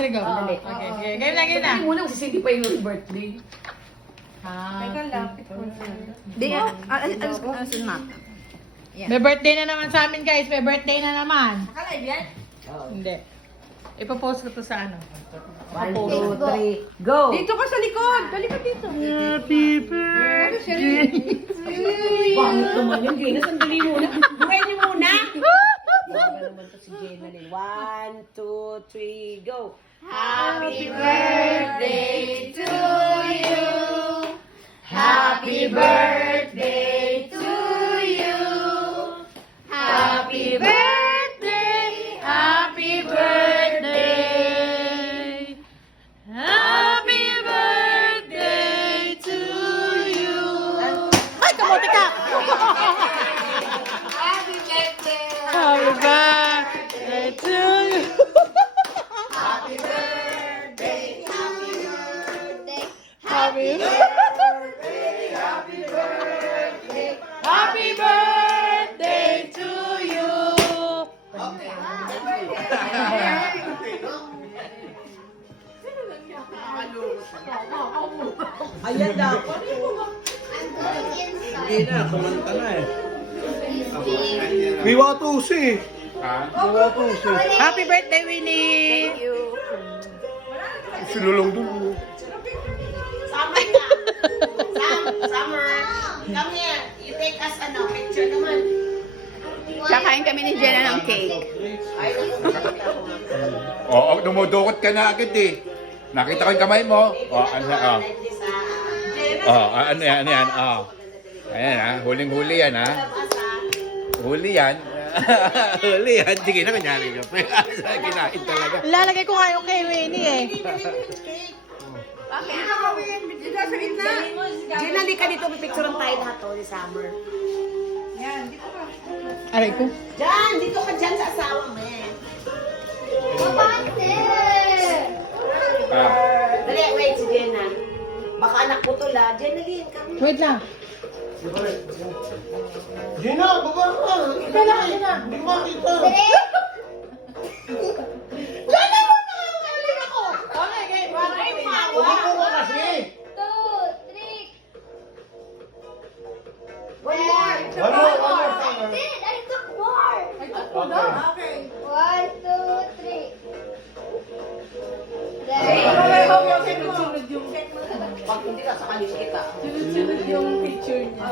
3, go. Dali. Okay. Game na, game na. Hindi muna, kasi hindi pa yung birthday. Teka lang. Di, alisin natin. May birthday na naman sa amin, guys. May birthday na naman. Nakalive yan? Hindi. Ipopost ko to sa ano. 1, 2, 3, go! Dito ka sa likod. Dali ka dito. Happy birthday. Bakit naman yun, Gina? Sandali muna. Bukayin niyo muna! Baga naman to si Gina. 1, 2, 3, go! Happy birthday to you. Happy birthday to you. Happy birthday. Happy birthday. Happy birthday to you. Ay, kamote ka! Happy birthday. Happy birthday to you. Happy birthday. Happy birthday. Happy birthday. Happy birthday to you. Ayan daw. Hindi na, kumanta na eh. Biwa tusi. Biwa tusi. Happy birthday, Winnie. Sinulong dulo. Summer na. Summer. Come here. You take us picture naman. Kakain kami ni Jenna ng cake. Oo, dumudukot ka na agad eh. Nakita ko yung kamay mo. Ano yan, ano yan. Ayan ha, huling-huli yan ha. Huli yan. Huli yan. Sige na, kanyari ka. Kinain talaga. Lalagay ko nga yung kay Winnie eh. Gina, ka dito. Pipicturean tayo lahat to ni Summer. Aray ko. Diyan, dito ka dyan sa asawa mo eh. Dali, wait si Jenna. Baka anak mo to la. Jenna, Lynn, come here. Wait lang. Gina, baba ka. Ito na, ito na. Hindi makita. Okay, game. Ay, Upo mawa. ka kasi. One more. One more, Summer. Okay. Pag hindi ka sa kalis kita. Sunod yung picture niya.